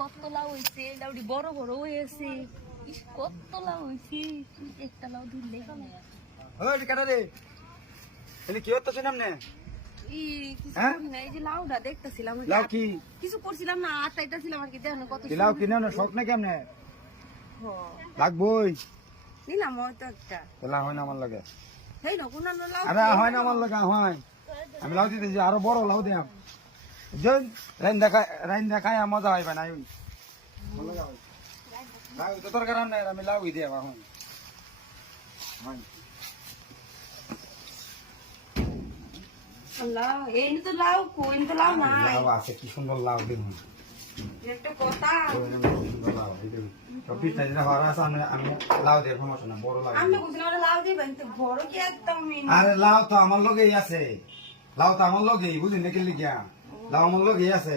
কত লাউ হয়েছে, লাউটি বড় বড় হয়েছে, কত লাউ হয়েছে, একটা লাউ ধরলে ওই কাটা রে এলি কি হচ্ছে নামনে এই যে লাউটা দেখতেছিলাম, লাউ কি কিছু করছিলাম না, আটাইতেছিলাম আর কি, দেখেন কত লাউ কিনে না শখ না কেমনে সুন্দর। লাগবই নিলাম হয়তো একটা, লাউ হয় না আমার লাগে এই না কোন লাউ, আরে হয় না আমার লাগে হয় আমি লাউ দিতে যে আরো বড় লাউ দিলাম জন রাইন দেখায় মজা হইবে না ওই লাউ তো তোর কারণ নাই আমি লাউ দিয়ে এখন হয় লাউ এই তো লাউ কই তো লাউ নাই, লাউ আছে কি সুন্দর লাউ দিন একটা কথা আমি লাউ দিয়ে সমস্যা না বড় লাউ আমি বুঝলাম লাউ দিবেন তো বড় কি একদম আরে লাউ তো আমার লগেই আছে লাউ তো আমার লগেই বুঝলি না কি লিখিয়া লাউ আমার লগেই আছে